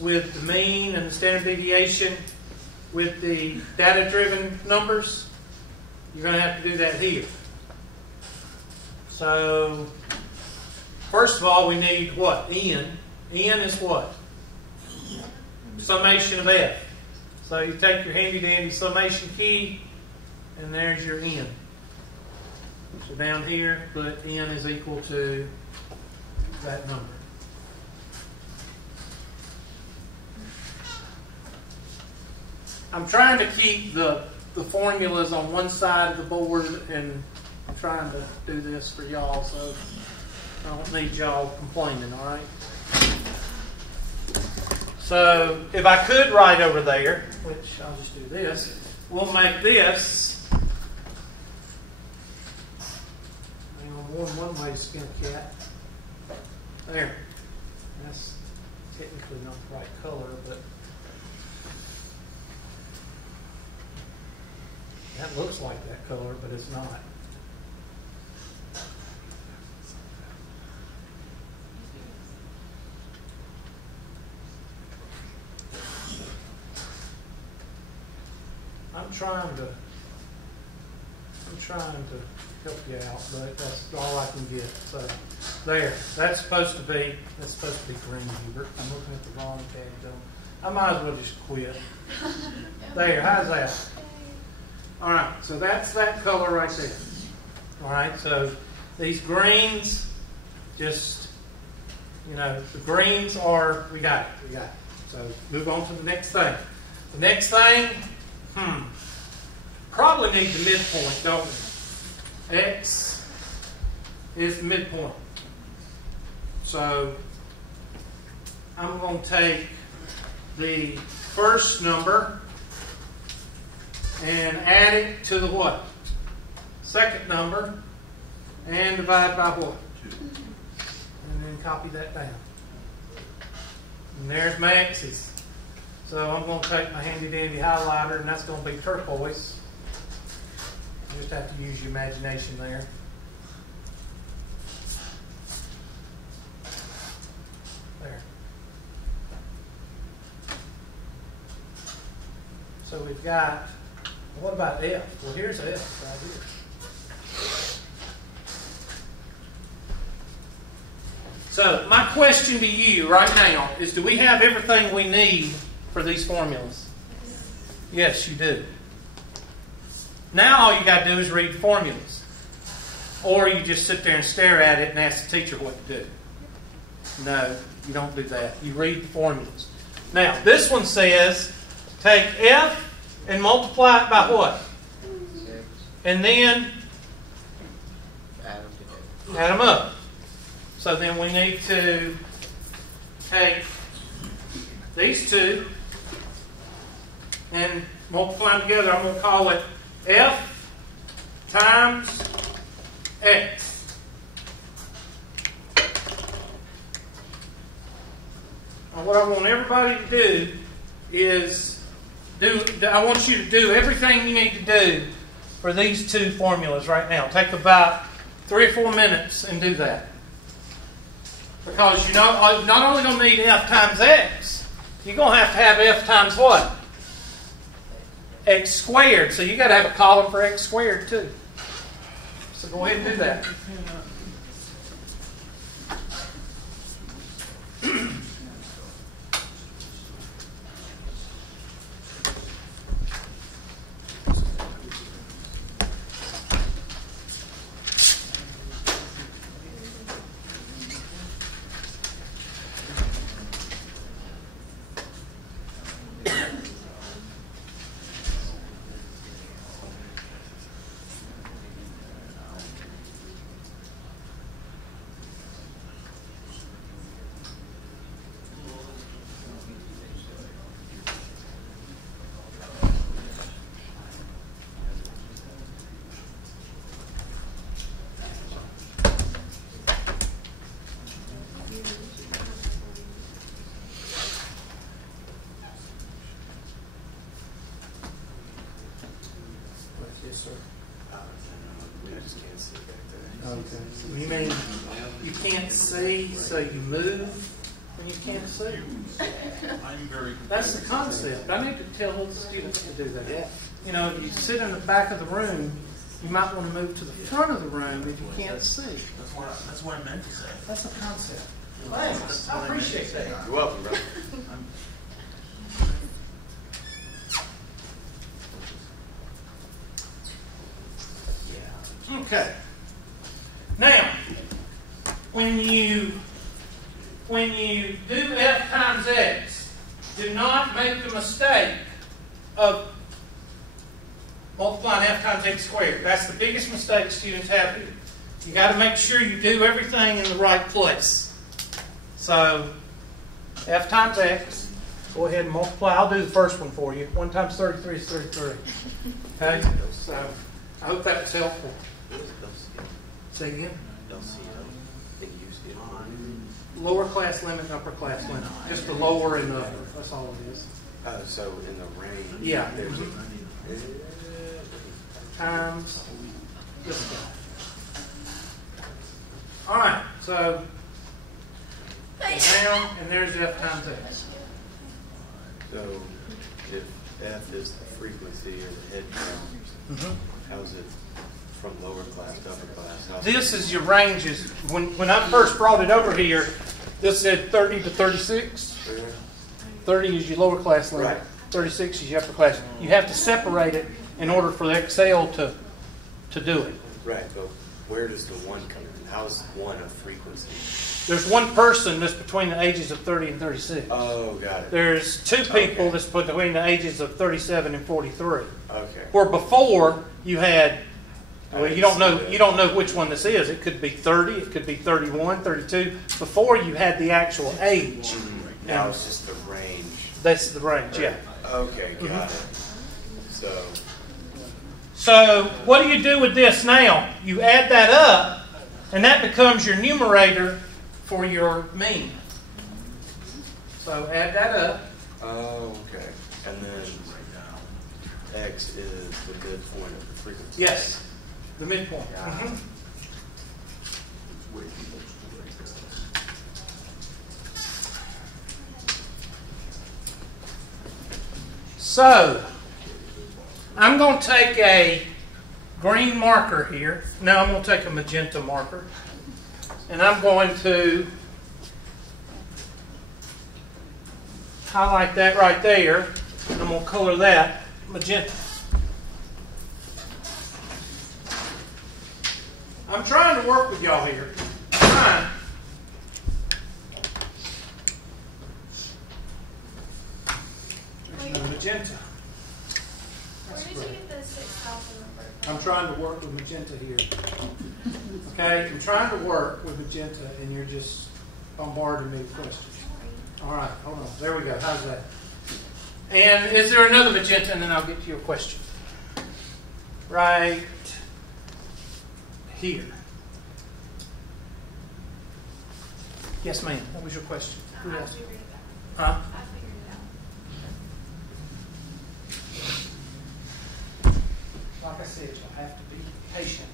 with the mean and the standard deviation with the data-driven numbers, you're going to have to do that here. So, first of all, we need what? N. N is what? Summation of F. So you take your handy-dandy summation key, and there's your N. So down here, put N is equal to that number. I'm trying to keep the formulas on one side of the board, and I'm trying to do this for y'all, so I don't need y'all complaining, all right? So if I could write over there, which I'll just do this, we'll make this, hang on, one way to skin a cat. There. That's technically not the right color, but that looks like that color, but it's not. I'm trying to help you out, but that's all I can get. So there, that's supposed to be green, Hubert. I'm looking at the wrong tag though. I might as well just quit. There, how's that? All right, so that's that color right there. All right, so these greens, just, you know, the greens are, we got it. So move on to the next thing. The next thing, probably need the midpoint, don't we? X is the midpoint. So I'm going to take the first number and add it to the what? Second number, and divide by what? 2. And then copy that down. And there's my X's. So I'm going to take my handy dandy highlighter, and that's going to be turquoise. You just have to use your imagination there. There. So we've got, what about F? Well, here's F right here. So my question to you right now is, do we have everything we need for these formulas? Yes, you do. Now all you got to do is read the formulas. Or you just sit there and stare at it and ask the teacher what to do. No, you don't do that. You read the formulas. Now, this one says, take F and multiply it by what? 6. And then add them up. So then we need to take these two and multiply them together. I'm going to call it F times X. Now what I want everybody to do is I want you to do everything you need to do for these two formulas right now. Take about 3 or 4 minutes and do that. Because you're not only going to need F times X, you're going to have F times what? X squared. So you've got to have a column for X squared too. So go ahead and do that. Okay. You mean you can't see, so you move? when you can't see? I'm very. That's the concept. I need to tell the students to do that. Yeah. You know, if you sit in the back of the room, you might want to move to the front of the room if you can't see. That's what I meant to say. That's the concept. Thanks. I appreciate that. You're welcome, brother. Okay. Now, when you do f times x, do not make the mistake of multiplying f times x squared. That's the biggest mistake students have here. You got to make sure you do everything in the right place. So, f times x, go ahead and multiply. I'll do the first one for you. 1 times 33 is 33. Okay? So, I hope that's helpful. Say again? Lower class limit and upper class limit. Just the lower and the upper. That's all it is. So in the range, yeah. There's times this guy. All right. So down, and there's f times x. So if f is the frequency or the head count, how's it from lower class to upper class? This is your ranges. When I first brought it over here, this said 30 to 36. 30 is your lower class limit. Right. 36 is your upper class. You have to separate it in order for the Excel to do it. Right, but where does the 1 come in? How is 1 a frequency? There's one person that's between the ages of 30 and 36. Oh, got it. There's 2 people that's between the ages of 37 and 43. Okay. Where before you had, well, you don't know which one this is. It could be 30, it could be 31, 32. Before you had the actual age. Now it's just the range. That's the range, yeah. Okay, got it. So what do you do with this now? You add that up, and that becomes your numerator for your mean. So add that up. Oh, okay. And then x is the midpoint of the frequency. Yes, the midpoint. So, I'm going to take a green marker here. Now I'm going to take a magenta marker. And I'm going to highlight that right there. And I'm going to color that magenta. I'm trying to work with y'all here. Trying. Magenta. Where did you get the 6,000 number from? I'm trying to work with magenta here. Okay, I'm trying to work with magenta, and you're just bombarding me with questions. All right, hold on. There we go. How's that? And is there another magenta? And then I'll get to your question. Right here. Yes, ma'am. What was your question? Who I asked? figured it out. Huh? I figured it out. Like I said, you'll have to be patient.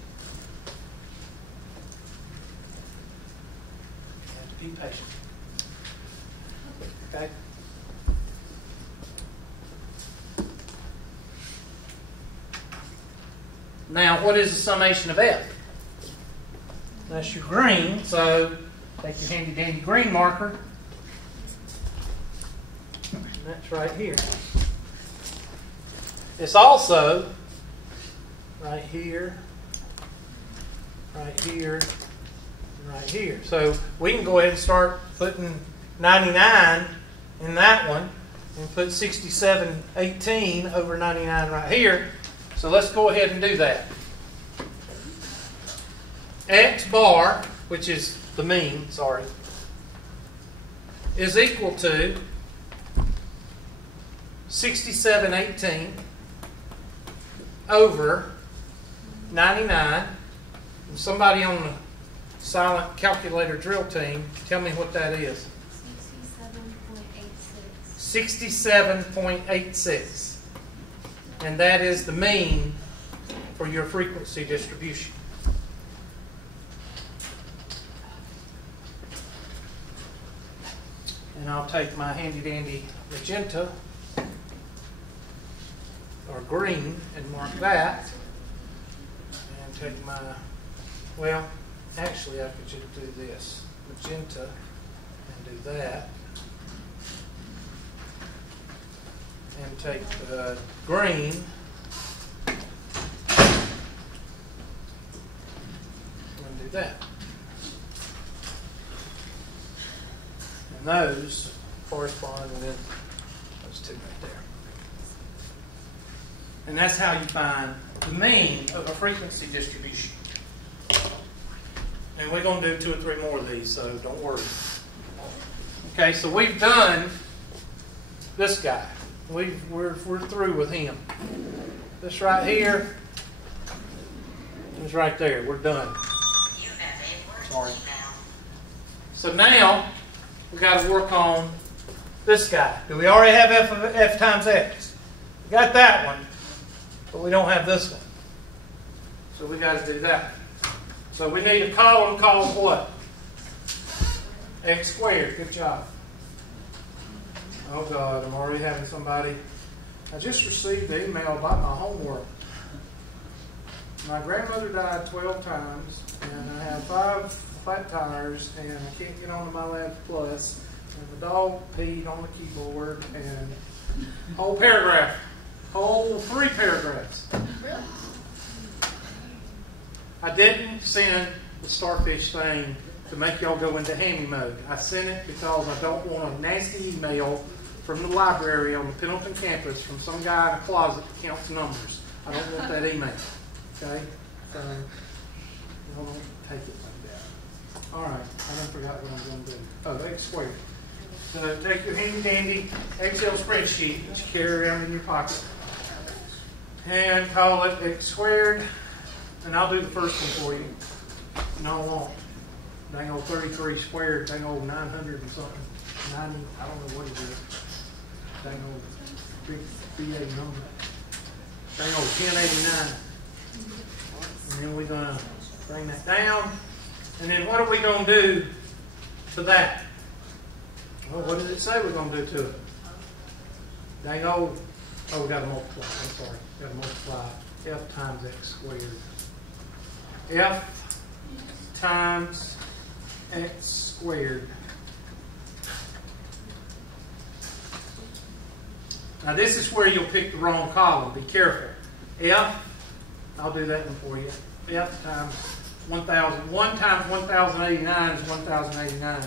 You have to be patient. Okay? Now, what is the summation of F? That's your green, so take your handy dandy green marker. And that's right here. It's also right here, right here, and right here. So we can go ahead and start putting 99 in that one and put 6718 over 99 right here. So let's go ahead and do that. X bar, which is the mean, is equal to 6718 over 99. Somebody on the silent calculator drill team, tell me what that is. 67.86. And that is the mean for your frequency distribution. And I'll take my handy dandy magenta or green and mark that. And take my, well, actually I could just do this. Magenta and do that. And take the green and do that. And those correspond with those two right there. And that's how you find the mean of a frequency distribution. And we're going to do 2 or 3 more of these, so don't worry. Okay, so we've done this guy. We're through with him. This right here is right there. We're done. Sorry. So now we've got to work on this guy. Do we already have f times x? We got that one, but we don't have this one. So we got to do that. So we need a column called what? X squared. Good job. Oh God, I'm already having somebody. I just received an email about my homework. My grandmother died 12 times, and I have 5 flat tires, and I can't get onto my Lab Plus, and the dog peed on the keyboard, and whole paragraph. Whole 3 paragraphs. Really? I didn't send the starfish thing to make y'all go into hammy mode. I sent it because I don't want a nasty email from the library on the Pendleton campus from some guy in a closet that counts numbers. I don't want that email. Okay? So, don't take it like that. Alright, I done forgot what I'm going to do. Oh, x squared. So take your handy dandy Excel spreadsheet that you carry around in your pocket and call it x squared. And I'll do the first one for you. No, I won't. Dang old 33 squared, dang old 900 and something. 90, I don't know what it is. Dang old big BA number. Dang old 1089. And then we're going to bring that down. And then what are we going to do to that? Well, what does it say we're going to do to it? Dang old, oh, we got to multiply. I'm sorry. Got to multiply f times x squared. F times x squared. Now this is where you'll pick the wrong column. Be careful. F, I'll do that one for you. F times 1,000. 1 times 1,089 is 1,089.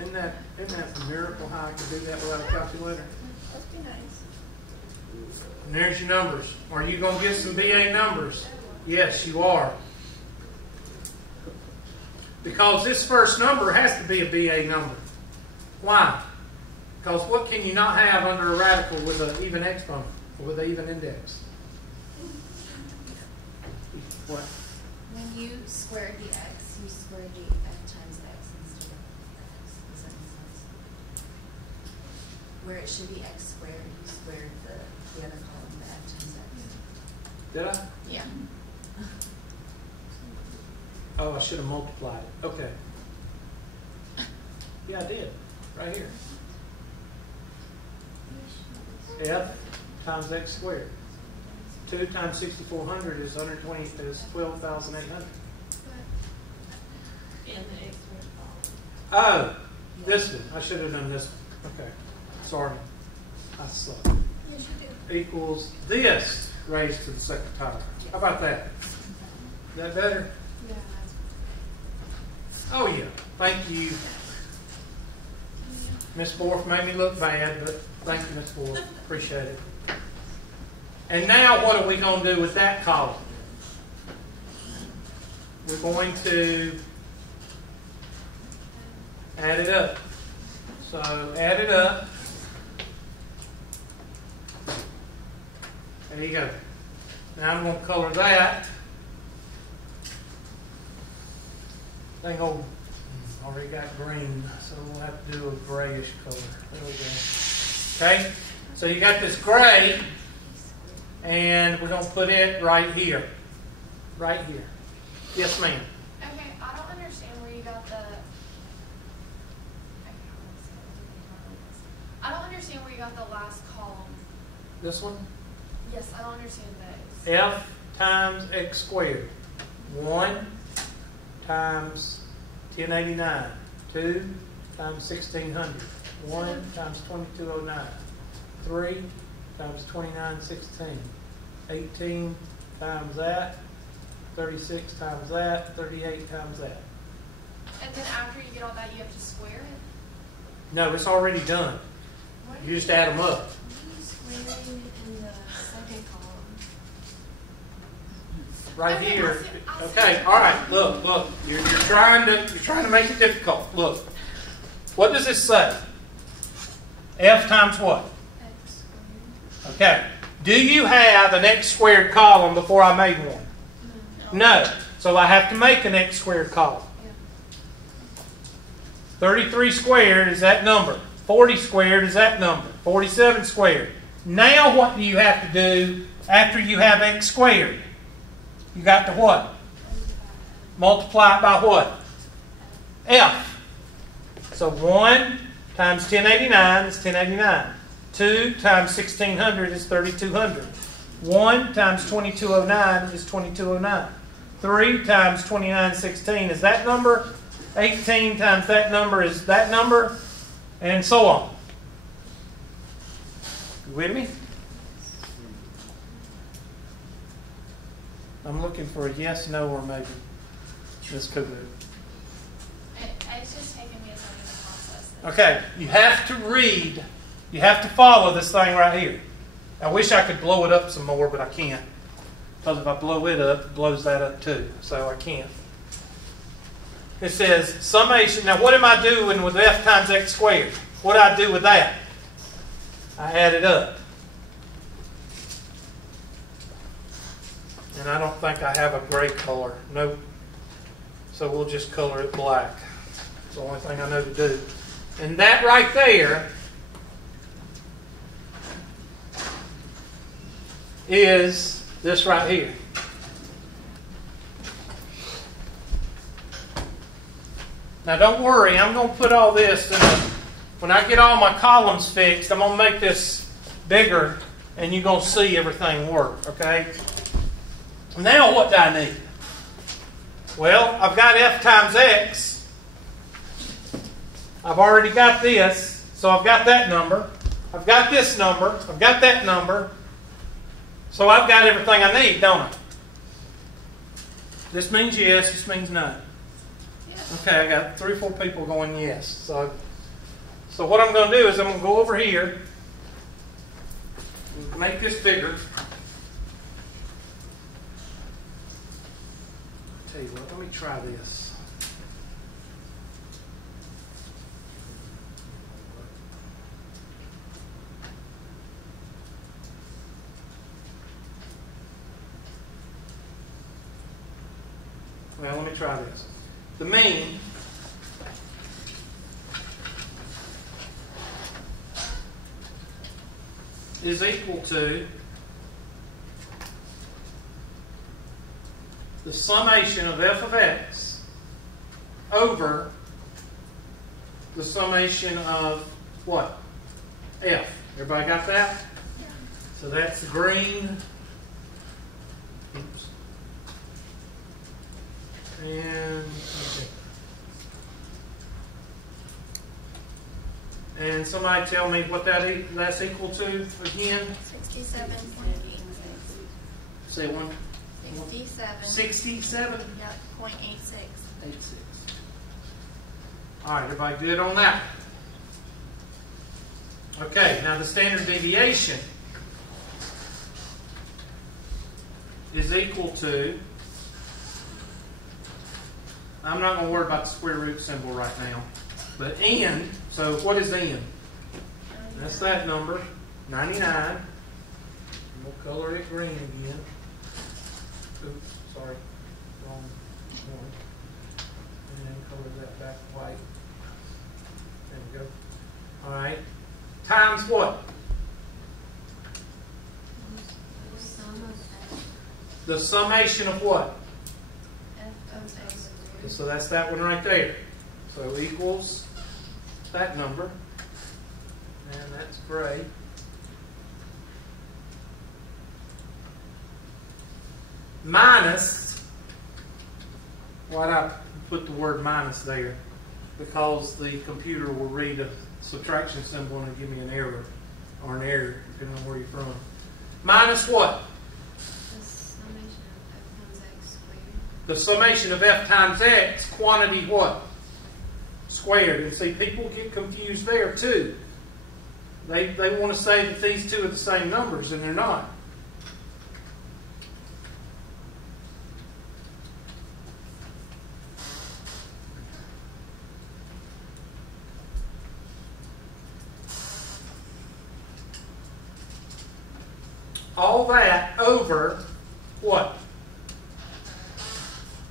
Isn't that a miracle how I can do that without a calculator? Must be nice. And there's your numbers. Are you going to get some BA numbers? Yes, you are. Because this first number has to be a BA number. Why? Because what can you not have under a radical with an even exponent or with an even index? What? When you squared the x, you squared the f times x instead of x. Does that make sense? Where it should be x squared, you squared the other column, the f times x. Did I? Yeah. Oh, I should have multiplied it. Okay. Yeah, I did. Right here. F times x squared. 2 times 6,400 is 120 is 12,800. In the x squared Oh, column. this one. I should have done this one. Okay. Sorry. I suck. Yes, you do. Equals this raised to the second power. How about that? Is that better? Yeah. Oh, yeah. Thank you. Miss Borf made me look bad, but thank you, Miss Borf. Appreciate it. And now what are we going to do with that column? We're going to add it up. So add it up. There you go. Now I'm going to color that. Dang old, already got green, so we'll have to do a grayish color. There we go. Okay, so you got this gray, and we're going to put it right here. Right here. Yes, ma'am. Okay, I don't understand where you got the understand where you got the last column. This one? Yes, I don't understand those. F times x squared. 1 times 1089. 2 times 1600. 1 times 2209. 3 times 2916. 18 times that. 36 times that. 38 times that. And then after you get all that, you have to square it? No, it's already done. You just add them up. What are you squaring in the second column? Right Okay, here. I'll see. Okay, all right. Look. You're trying to make it difficult. Look. What does this say? F times what? X squared. Okay. Do you have an x squared column before I made one? No. So I have to make an x squared column. Yeah. 33 squared is that number. 40 squared is that number. 47 squared. Now what do you have to do after you have x squared? You got to what? Multiply it by what? F. So 1 times 1089 is 1089. 2 times 1600 is 3200. 1 times 2209 is 2209. 3 times 2916 is that number. 18 times that number is that number. And so on. You with me? I'm looking for a yes, no, or maybe. This could be. It's just taking me a time to process it. Okay, you have to read. You have to follow this thing right here. I wish I could blow it up some more, but I can't. Because if I blow it up, it blows that up too. So I can't. It says summation. Now what am I doing with f times x squared? What do I do with that? I add it up. And I don't think I have a gray color. Nope. So we'll just color it black. It's the only thing I know to do. And that right there is this right here. Now don't worry, I'm going to put all this in when I get all my columns fixed, I'm going to make this bigger and you're going to see everything work, okay? Now what do I need? Well, I've got f times x. I've already got this, so I've got that number. I've got this number. I've got that number. So I've got everything I need, don't I? This means yes, this means no. Okay, I got 3 or 4 people going yes. So what I'm going to do is I'm going to go over here, make this bigger. I'll tell you what, let me try this. Well, let me try this. The mean is equal to the summation of f of x over the summation of what? F. Everybody got that? So that's green. Oops. And somebody tell me what that's equal to again. 67.86. Say one. 67. 67. Yep, 0.86. 86. All right, everybody good on that? Okay, now the standard deviation is equal to, I'm not going to worry about the square root symbol right now, but n, so what is n? That's that number, 99. We'll color it green again. Oops, sorry, wrong one. And then color that back white. There we go. All right. Times what? The summation of what? F of x. So that's that one right there. So equals that number. And that's That's great. Minus, why did I put the word minus there? Because the computer will read a subtraction symbol and give me an error, or an error, depending on where you're from. Minus what? The summation of f times x squared. The summation of f times x, quantity what? Squared. And see, people get confused there too. They want to say that these two are the same numbers, and they're not. All that over what?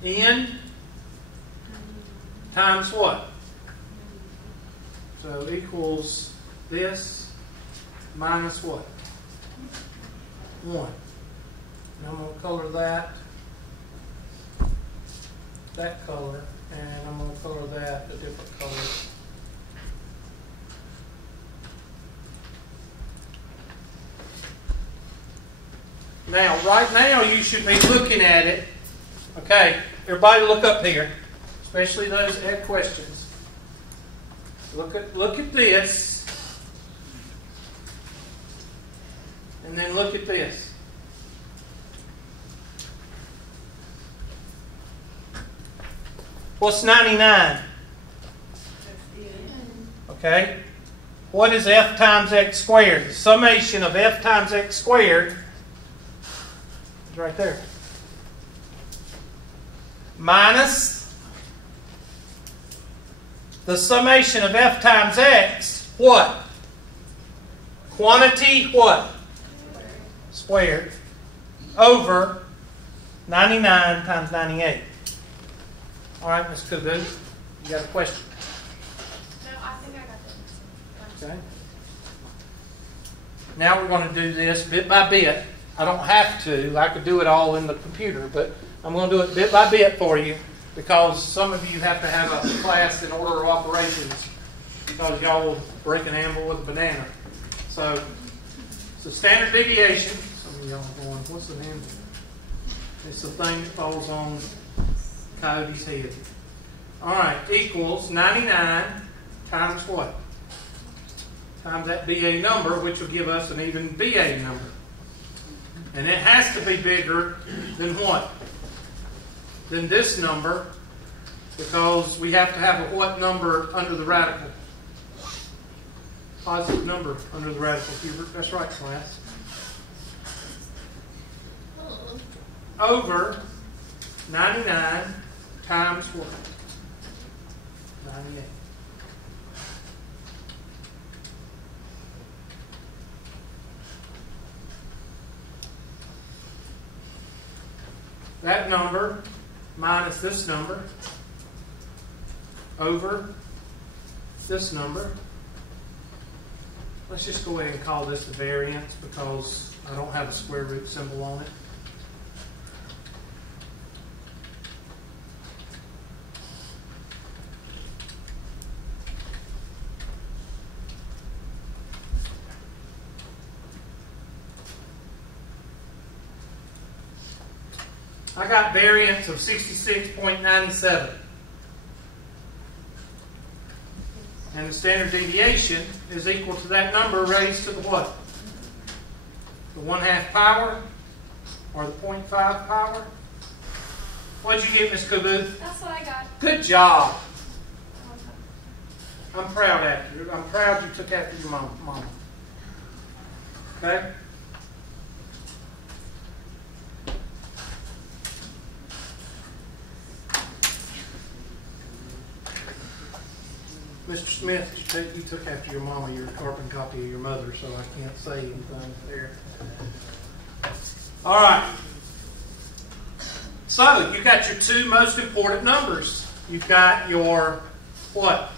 N times what? So equals this minus what? 1. And I'm going to color that color, and I'm going to color that a different color. Now, right now, you should be looking at it. Okay, everybody look up here, especially those that had questions. Look at this, and then look at this. What's 99? Okay. What is f times x squared? The summation of f times x squared is right there. Minus the summation of f times x, what? Quantity, what? Squared. Over 99 times 98. All right, Ms. Kubu, you got a question? No, I think I got that. Okay. Now we're going to do this bit by bit. I don't have to. I could do it all in the computer, but I'm going to do it bit by bit for you because some of you have to have a class in order of operations because y'all will break an amble with a banana. So, it's a standard deviation. Some of y'all are going, what's an amble? It's the thing that falls on Coyote's head. All right, equals 99 times what? Times that BA number, which will give us an even BA number. And it has to be bigger than what? Than this number, because we have to have a what number under the radical? Positive number under the radical, Hubert. That's right, class. Over 99 times what? 98. That number minus this number over this number. Let's just go ahead and call this the variance because I don't have a square root symbol on it. I got variance of 66.97. And the standard deviation is equal to that number raised to the what? The 1/2 power or the 0.5 power? What did you get, Ms. Kubu? That's what I got. Good job. I'm proud of you. I'm proud you took after your mama. Okay? Mr. Smith, you took after your mama. You're a carbon copy of your mother, so I can't say anything there. All right. So, you've got your two most important numbers. You've got your what?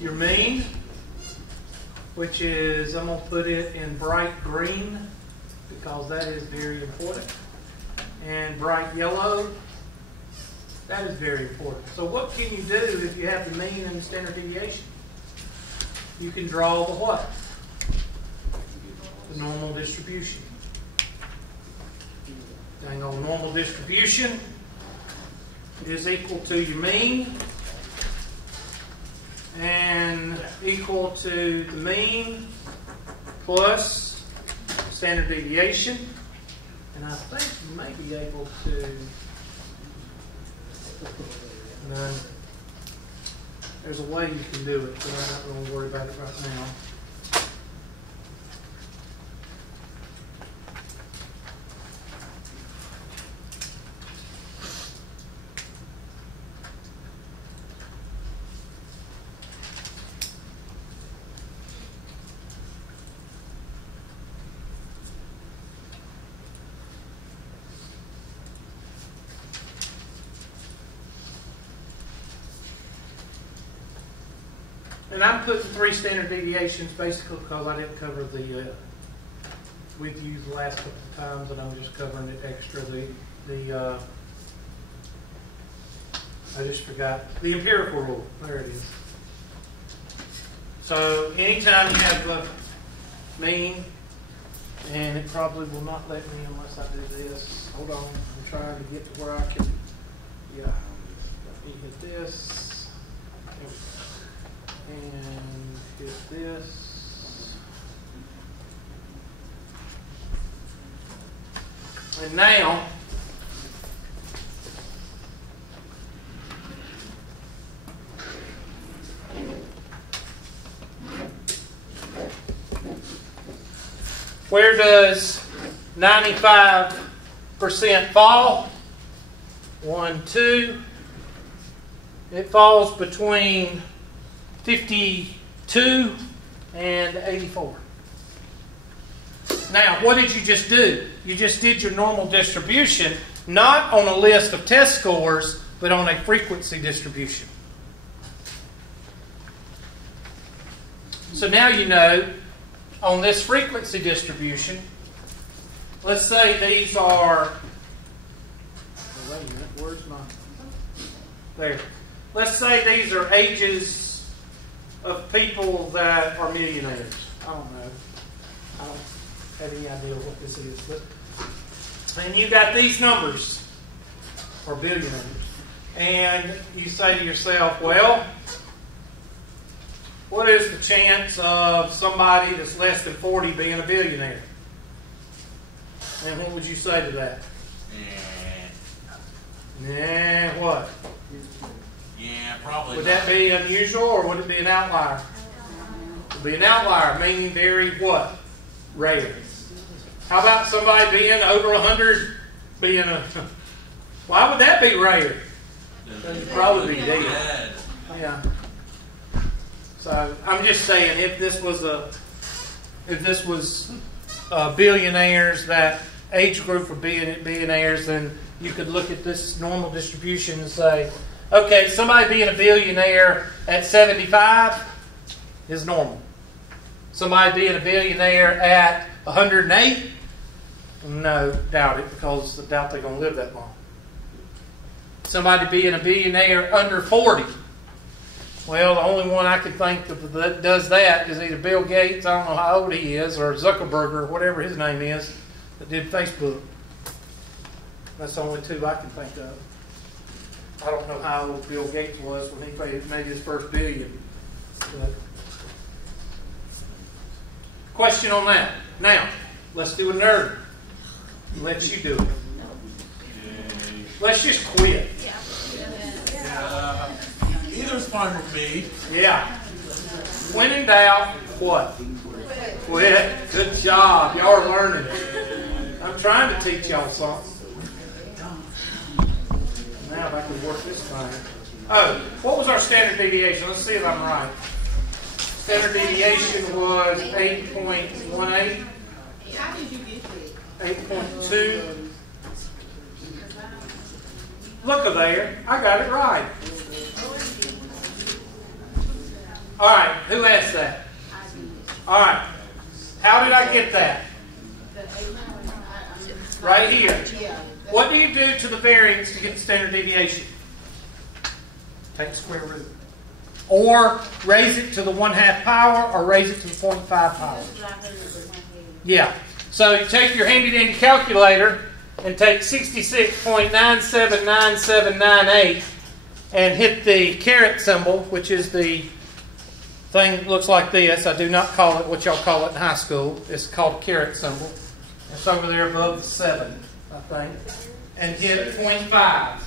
Your mean, which is, I'm going to put it in bright green because that is very important. And bright yellow. That is very important. So what can you do if you have the mean and the standard deviation? you can draw the what? The normal distribution. Dang, on the normal distribution is equal to your mean and equal to the mean plus standard deviation. And I think you may be able to, no, there's a way you can do it, but I'm not going to worry about it right now. And I'm putting 3 standard deviations basically because I didn't cover the, we've used the last couple of times, and I'm just covering it extra. I just forgot the empirical rule. There it is. So anytime you have a mean, and it probably will not let me unless I do this. Hold on, I'm trying to get to where I can. Yeah, let me hit this. And hit this. And now, where does 95% fall? 1, 2. It falls between 52 and 84. Now, what did you just do? You just did your normal distribution, not on a list of test scores, but on a frequency distribution. So now you know, on this frequency distribution, let's say these are, oh, wait a minute, where's my, there. Let's say these are ages of people that are millionaires. I don't know. I don't have any idea what this is. But, and you got these numbers, or billionaires. And you say to yourself, well, what is the chance of somebody that's less than 40 being a billionaire? And what would you say to that? Nah, what? Yeah, probably. Would that be unusual, or would it be an outlier? It would be an outlier, meaning very what? Rare. How about somebody being over 100 being a... Why would that be rare? It'd probably be dead. Yeah. So I'm just saying, if this was billionaires, that age group of billionaires, then you could look at this normal distribution and say, okay, somebody being a billionaire at 75 is normal. Somebody being a billionaire at 108, no, doubt it, because I doubt they're going to live that long. Somebody being a billionaire under 40, well, the only one I can think that does that is either Bill Gates, I don't know how old he is, or Zuckerberg, or whatever his name is, that did Facebook. That's the only two I can think of. I don't know how old Bill Gates was when he made his first billion. But question on that. Now, let's do a nerd. Let you do it. Let's just quit. Either's fine with me. Yeah. When in doubt, what? Quit. Good job. Y'all are learning. I'm trying to teach y'all something. Now if I can work this fine. Oh, what was our standard deviation? Let's see if I'm right. Standard deviation was 8.18. How did you get there? 8.2. Look at there. I got it right. All right. Who asked that? All right. How did I get that? Right here. What do you do to the variance to get the standard deviation? Take the square root. or raise it to the 1/2 power, or raise it to the 0.5 power. Yeah. So you take your handy-dandy calculator and take 66.979798 and hit the caret symbol, which is the thing that looks like this. I do not call it what y'all call it in high school. It's called a caret symbol. It's over there above the 7, I think. And hit 0.5.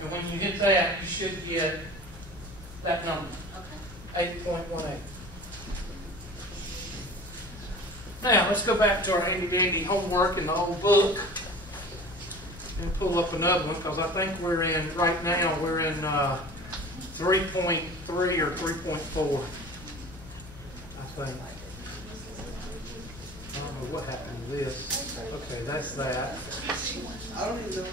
And when you hit that, you should get that number. Okay. 8.18. Now, let's go back to our handy-dandy homework in the old book and pull up another one, because I think we're in, right now, we're in 3.3 or 3.4, I think. I don't know what happened to this. Okay, that's that. I don't even know.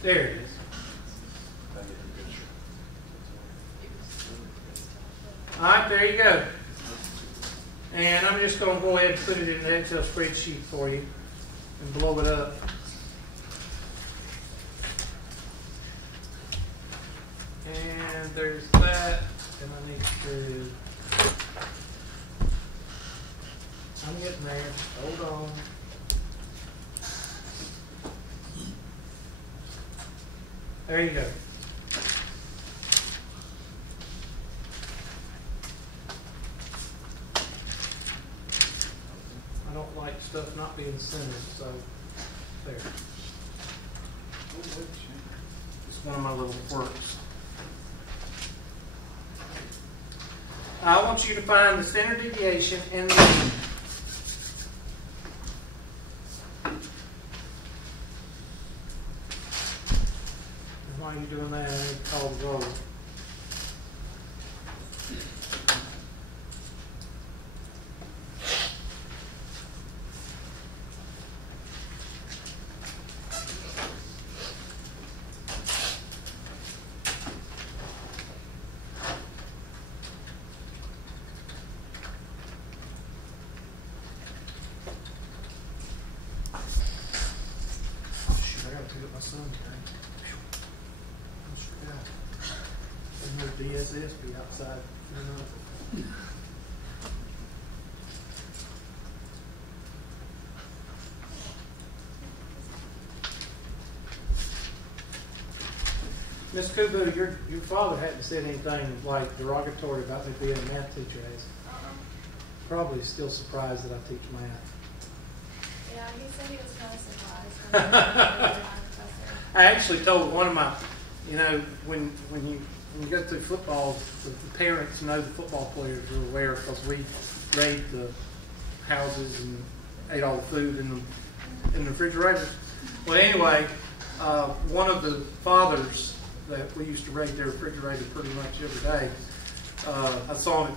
There it is. All right, there you go. And I'm just going to go ahead and put it in the Excel spreadsheet for you and blow it up. And there's that. And I need to... I'm getting there. Hold on. There you go. I don't like stuff not being centered, so there. It's one of my little quirks. I want you to find the standard deviation and the mean. While you're doing that, I need to call the roll. Oh shoot, I gotta pick up my son today. And her DSS be outside. Miss Kubu, your father hadn't said anything like derogatory about me being a math teacher, has he? Probably still surprised that I teach math. Yeah, he said he was kind of surprised. I actually told one of my, when you go through football, the parents know the football players are aware, because we raided the houses and ate all the food in the refrigerators. Well, anyway, one of the fathers that we used to raid their refrigerator pretty much every day, I saw him